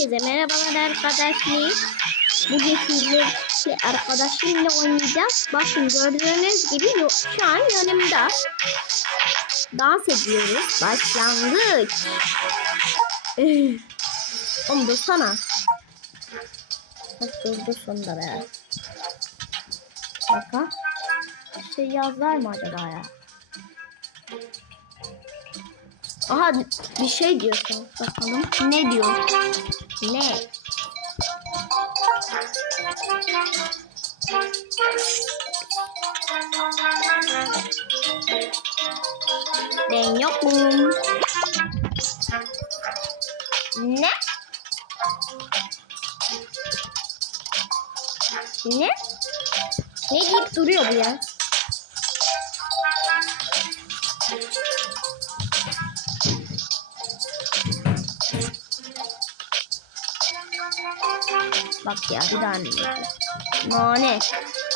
Herkese merhabalar arkadaşlar. Bugün sizlerle arkadaşımla oynayacağız. Bakın gördüğünüz gibi şu an yanımda. Dans ediyoruz. Başlangıç. Eh, Oğlum dursana. Bak durdu sonunda be. Baka. Şey yazlar mı acaba ya? Aha bir şey diyorsun. Bakalım. Ne diyor? Ne? Ben yokum. Ne? Ne? Ne deyip duruyor bu ya? Bak ya bir daha ne? Nane.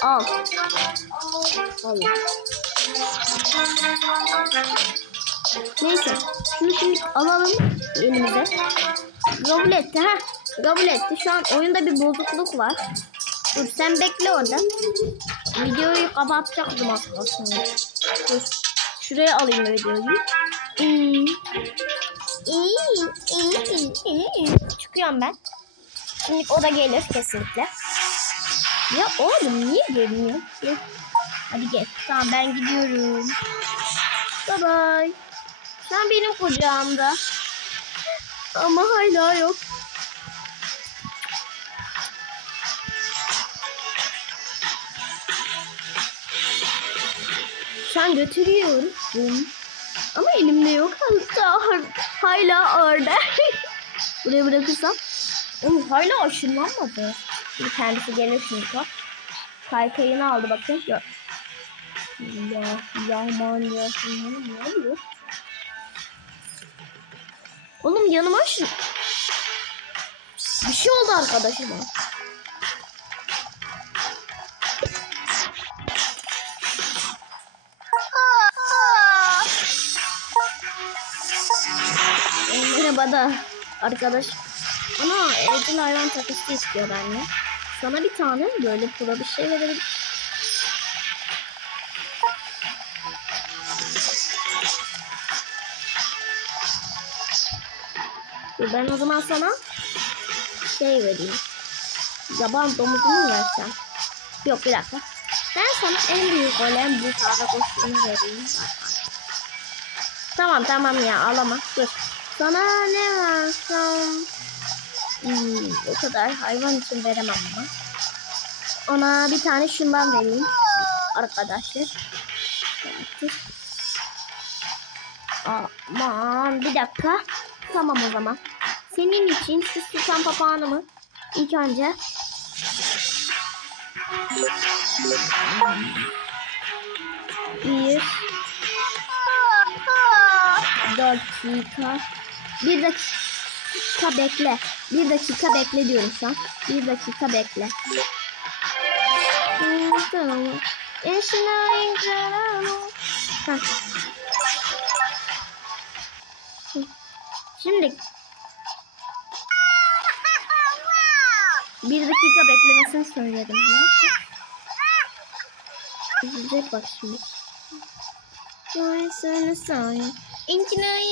Al. Al. Neyse. Şunu şimdi alalım elimize. Kabul etti ha. Kabul etti. Şu an oyunda bir bozukluk var. Dur sen bekle orada. Videoyu kapatacaktım aslında. Dur. Şuraya alayım videoyu. Hmm. İyi, iyi, iyi. Çıkıyorum ben. Şimdi o da gelir kesinlikle. Ya oğlum niye gelmiyor? Gel. Hadi gel. Tamam ben gidiyorum. Bye bye. Sen benim kucağımda. Ama hala yok. Şu an götürüyorum. Ama elimde yok. Hala, hala orada. Buraya bırakırsam. Oğlum hala aşınlanmadı. Şimdi kendisi gelir şimdi. Kaykayını aldı bakın. Ya. Ya, yaman ya. Ne oluyor? Oğlum yanıma aşın. Bir şey oldu arkadaşıma. Merhaba da arkadaş. Ama evcil hayvan takısı istiyor benimle. Sana bir tane böyle pula bir şey verelim. Ben o zaman sana şey vereyim. Yaban domuzunu mu versem? Yok bir dakika. Ben sana en büyük olan bu tarafa koştuğunu vereyim. Tamam tamam ya ağlama. Dur. Sana ne versem? Hmm, o kadar hayvan için veremem ama. Ona bir tane şundan vereyim. Arkadaşlar. Aman bir dakika. Tamam o zaman. Senin için şu sultan papağanımı ilk önce bir dakika bir dakika bekle bir dakika bekle diyorum şu bir dakika bekle tamam. Şimdi bir dakika beklemesini söyledim ya. Üzülecek bak şimdi. Söyle söyle. İntinayın.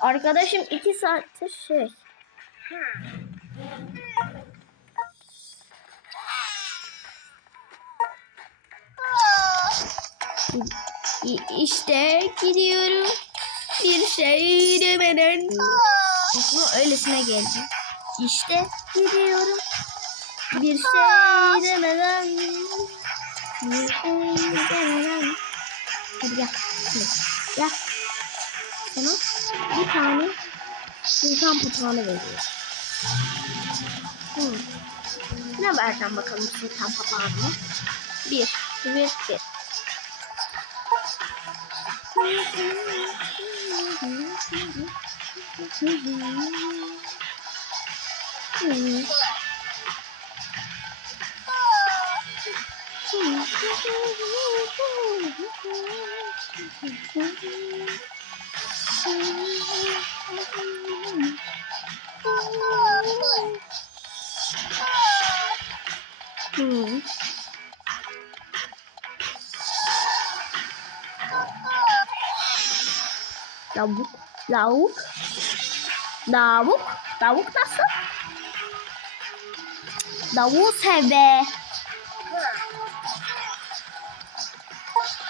Arkadaşım iki saattir şey. İşte gidiyorum. Bir şey demeden. Aklıma öylesine geldi. İşte gidiyorum. Bir şey demeden. Bir şey demeden. Hadi gel. Şimdi. Gel. Bir tane sultan papağanı veriyorum. Hmm. Ne vereceğim bakalım sultan papağanına? Bir. Bir. Bir. Hmm. Hmm. Lavuk, lavuk, lavuk, lavuk nasıl? Davul seve.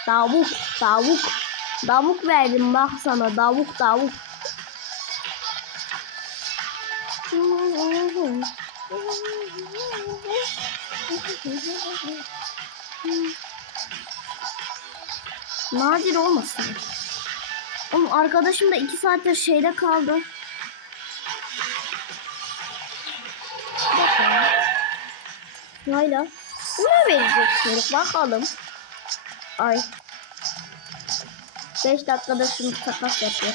Davuk, davuk. Tavuk verdim bak sana. Tavuk, tavuk. Nadir olmasın. Oğlum arkadaşım da iki saattir şeyde kaldı. Layla. Ne vereceksin? Bakalım. Ay. 5 dakikada şunu takas yapıyor.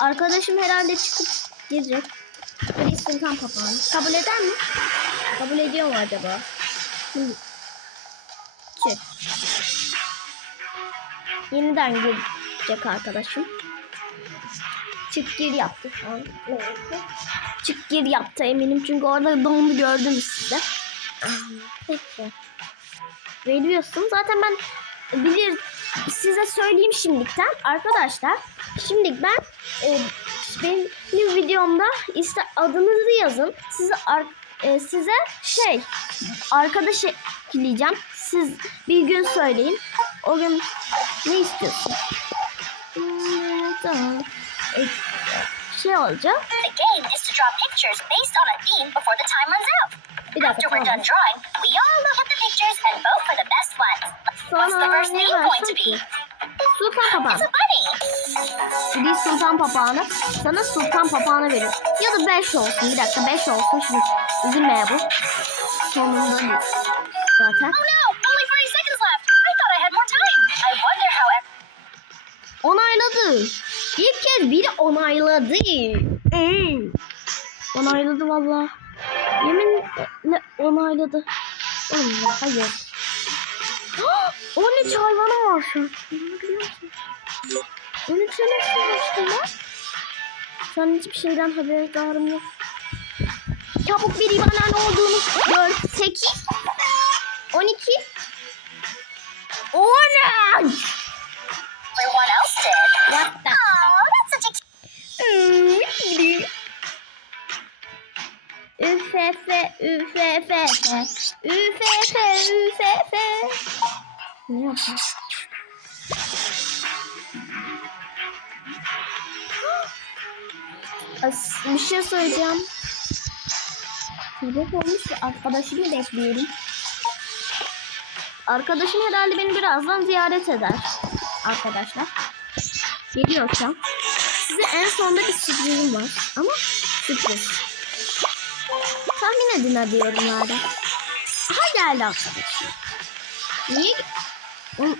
Arkadaşım herhalde çıkıp girecek. Chris Sultan papağanı. Kabul eder mi? Kabul ediyor mu acaba? Şimdi. Çık. Yeniden girecek arkadaşım. Çık gir yaptı. Çık gir yaptı eminim çünkü orada dondu gördüm size. Peki. Veriyorsun. Zaten ben bilir size söyleyeyim şimdikten arkadaşlar. Şimdi ben e, benim videomda işte adınızı yazın. Size ar- e, size şey arkadaş ekleyeceğim. Siz bir gün söyleyin. O gün ne istiyorsun? E, şey olacak. The game is to draw pictures based on a theme before the time runs out. Bir dakika After we're tamam. done drawing, we all look at the pictures and vote Sonra first ne versin ki? Sultan bunny. Bir sultan papağanı. Sana sultan papağanı verir. Ya da 5 olsun. Bir dakika 5 olsun. Şimdi üzülme bu. Sonunda değil. Zaten. Oh no, only 40 seconds left. I thought I had more time. I wonder how. ev- Onayladı. İlk kez biri onayladı. Hmm. Onayladı valla. Yeminle onayladı. Allah hayır. 13 hayvanı var şu an. İnanabiliyor musun? 13 nasıl açtın lan? Şu an hiçbir şeyden haberdarım yok. Çabuk biri bana ne olduğunu gör. 8 12 13 Everyone else did. What the? Üfefe, üfefe, üfefe, üfefe. Ne? As- Bir şey söyleyeceğim. Sebep olmuş ve arkadaşımı bekliyorum. Arkadaşım herhalde beni birazdan ziyaret eder. Arkadaşlar. Geliyor. Size en sonda bir sürprizim var. Ama sürpriz. Tahmin edin hadi yorumlarda. Aha geldi arkadaşlar. Niye? Oğlum.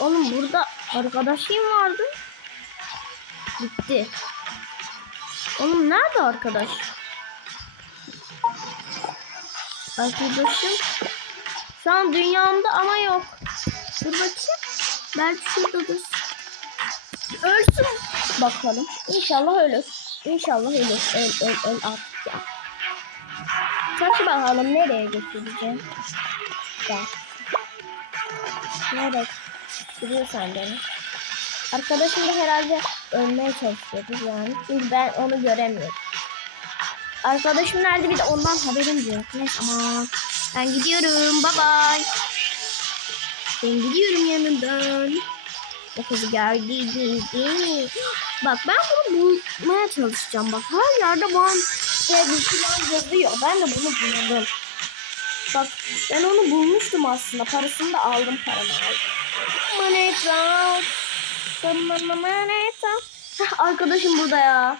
Oğlum burada arkadaşım vardı. Gitti. Oğlum nerede arkadaş? Arkadaşım. Şu an dünyamda ama yok. Dur bakayım. Belki şuradadır. Ölsün bakalım. İnşallah ölür. İnşallah ölür. Öl öl öl artık Taşı bakalım nereye götüreceğim. Gel. Nereye götürüyorsan beni. Arkadaşım da herhalde ölmeye çalışıyordur yani. Çünkü ben onu göremiyorum. Arkadaşım nerede bir de ondan haberim yok. Neyse ama ben gidiyorum. Bye bye. Ben gidiyorum yanından. O kız geldi. Bak ben bunu bulmaya çalışacağım. Bak her yerde Van diye bir falan yazıyor. Ben de bunu buldum. Bak ben onu bulmuştum aslında. Parasını da aldım paramı aldım. Maneta. Maneta. Heh, Arkadaşım burada ya.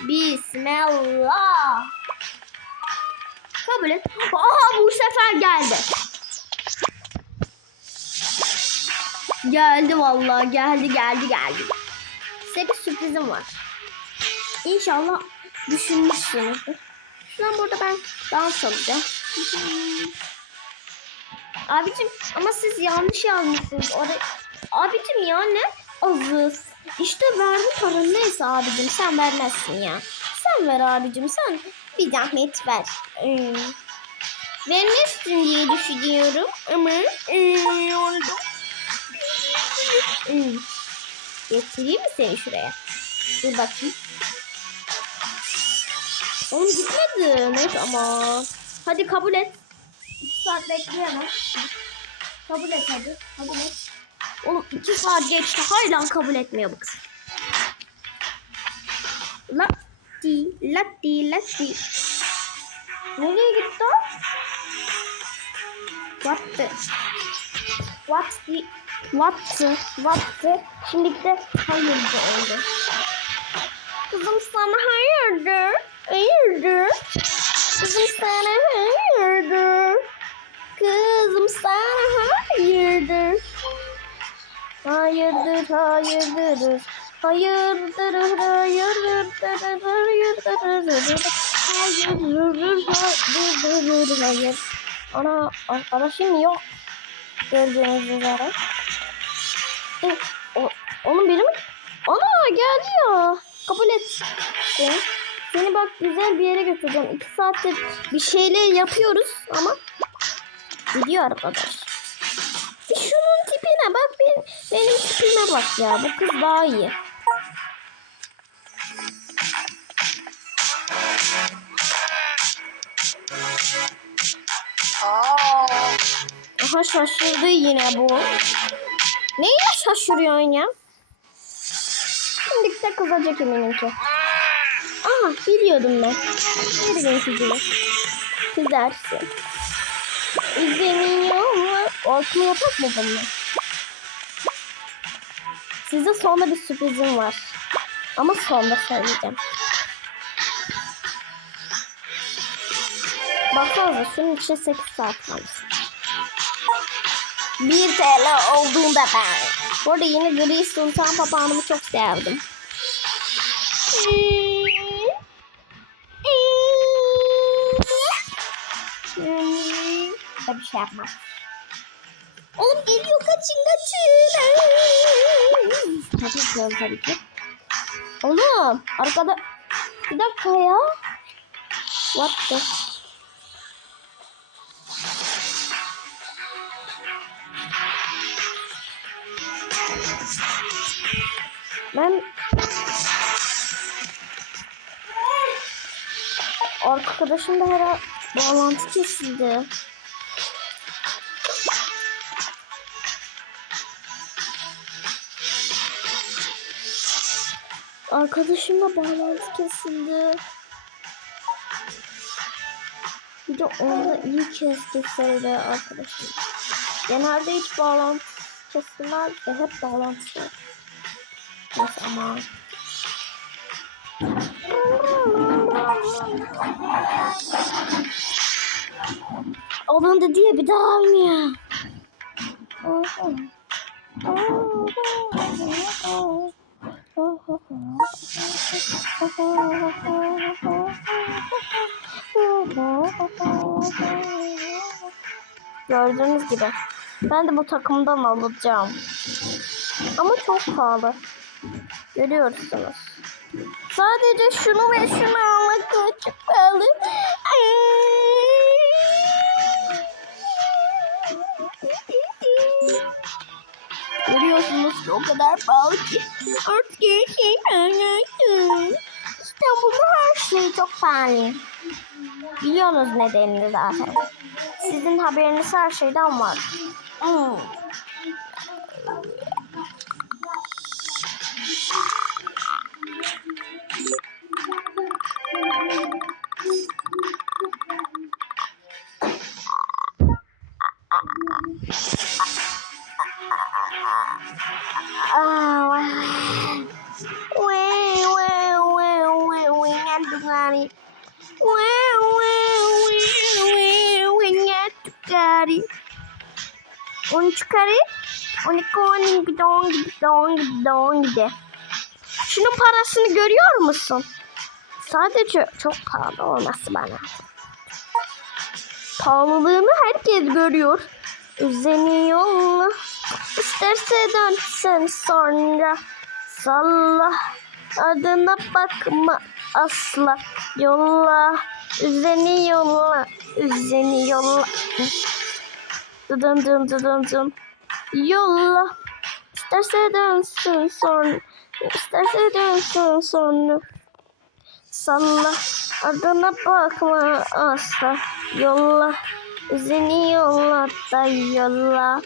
Bismillah. Kabul et. Aha bu sefer geldi. Geldi vallahi geldi geldi geldi. Size bir sürprizim var. İnşallah düşünmüşsünüzdür. Şuradan burada ben dans alacağım. Abicim ama siz yanlış yazmışsınız. Orada... Abicim ya ne azız. İşte verdi paranı neyse abicim sen vermezsin ya. Sen ver abicim sen Bir zahmet ver. Hmm. Vermezsin diye düşünüyorum ama hmm, oldu. Hmm. Getireyim mi seni şuraya? Dur bakayım. Oğlum gitmedi. Neyse ama. Hadi kabul et. İki saat bekleyemem. Kabul et hadi. Kabul et. Oğlum iki saat geçti. Hala kabul etmiyor kız. Latti, latti, latti. Nereye gitti o? What the? What the? What the? What the? Şimdi de hayır de oldu. Kızım sana hayırdır? Hayırdır? Kızım sana hayırdır? Kızım sana hayırdır? Hayırdır, hayırdır. Hayırdır, hayırdır, hayırdır, hayırdır. Hayırdır, hayırdır, hayır. Ana, arkadaşım yok. Gördüğünüz üzere. E, o, onun biri mi? Ana geldi ya. Kabul et. Seni, seni bak güzel bir yere götüreceğim. İki saattir bir şeyler yapıyoruz ama gidiyor arkadaş. Bir şunun tipine bak benim, benim tipime bak ya. Bu kız daha iyi. Aha şaşırdı yine bu. Neye şaşırıyorsun ya? Şimdi de kızacak eminim ki. Aha biliyordum ben. Nereden kızıyor? Kızarsın. İzlemiyor mu? Ortamı yapak mı bunu? Size sonra bir sürprizim var. Ama sonra söyleyeceğim. Baksanıza şunun için 8 saat kalmış. 1 TL olduğunda ben. Bu arada yine Gri Sultan papağanımı çok sevdim. Şey yapmaz. Oğlum geliyor kaçın kaçın. Tabii yapıyorum tabii ki. Oğlum arkada bir dakika ya. What the? Ben arkadaşım da her bağlantı kesildi. Arkadaşımla bağlantı kesildi. Bir de onda iyi kez kesildi arkadaşım. Genelde hiç bağlantı kesilmez de hep bağlantısı. Neyse ama. Alındı diye bir daha almıyor. Gördüğünüz gibi. Ben de bu takımdan alacağım. Ama çok pahalı. Görüyorsunuz. Sadece şunu ve şunu almak çok pahalı. Görüyorsunuz ki o kadar pahalı ki. Her şey pahalı. İstanbul'da her şey çok pahalı. Biliyorsunuz nedenini zaten. Sizin haberiniz her şeyden var. Hmm. Onu çıkarayım. Koyayım gidon gidon gidon gide. Şunun parasını görüyor musun? Sadece çok pahalı olması bana. Pahalılığını herkes görüyor. Üzeniyor. İsterse dönsün sonra. Salla. Adına bakma asla. Yolla. Üzeni yolla. Üzeni yolla. Dıdım dım dıdım dım. Yolla. İsterse dönsün sonra. İsterse dönsün sonra. Salla. Adına bakma asla. Yolla. Üzeni yolla da yolla.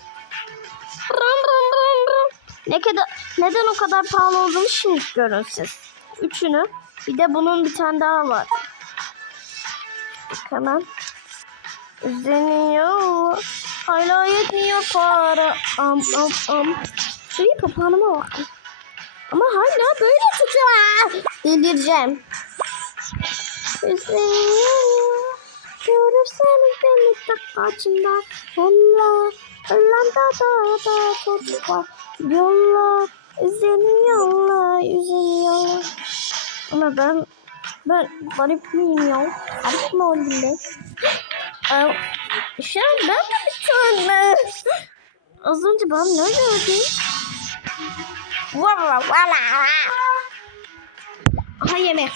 Rum rum rum rum. Ne kadar, neden o kadar pahalı olduğunu şimdi görün siz. Üçünü. Bir de bunun bir tane daha var. Bak hemen. Üzeniyor. Hala yetmiyor para. Am am am. Şuraya papağanıma bakın. Ama hala böyle tutuyor. Delireceğim. Görürseniz beni takacında. Yolla. Hollanda da da çocuk. Yolla. Üzeni yolla. Üzeni yolla. Ama ben ben garip miyim ya? Garip mi oldum ben? Şu an ben de bir tane. Az önce ben nerede öldüm? Valla valla. Aha yemek.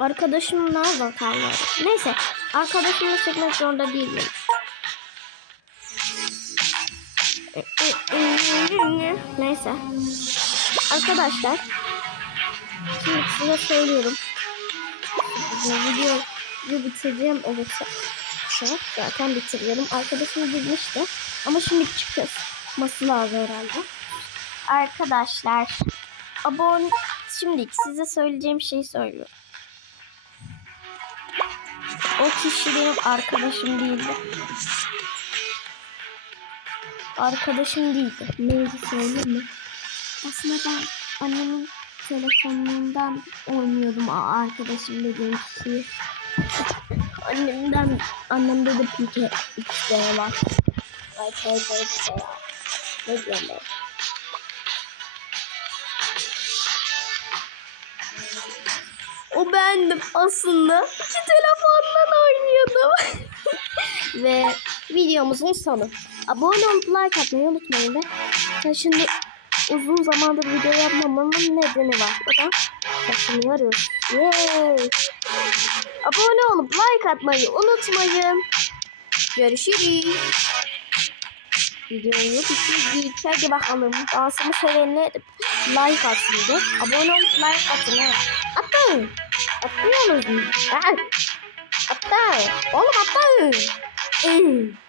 Arkadaşım nerede kaldı? Neyse. Arkadaşımla çekmek zorunda değilim. Neyse. Arkadaşlar. Şimdi size söylüyorum. Bu videoyu bitireceğim olursa zaten bitiriyorum. Arkadaşım girmişti. Ama şimdi çıkması lazım herhalde. Arkadaşlar. Abone şimdi size söyleyeceğim şeyi söylüyorum. O kişi benim arkadaşım değildi. Arkadaşım değildi. Neydi söyleyeyim mi? Aslında ben annemin telefonundan oynuyordum arkadaşım dediğim kişiyi. Annemden, annemde de PK XD var. Ay PK XD var. Ne diyorum? O bendim aslında. İki telefondan oynuyordum. Ve videomuzun sonu. Abone olup like atmayı unutmayın. Ya şimdi uzun zamandır video yapmamamın nedeni var. O da kaşınıyoruz. Yay. Abone olup like atmayı unutmayın. Görüşürüz. Videoyu bitirdik. Hadi bakalım. Dansımı sevenler like atsın. Abone olup like atın ha. Atın. Atmıyorsunuz mu? Atın. Atın. Oğlum atın. Hmm.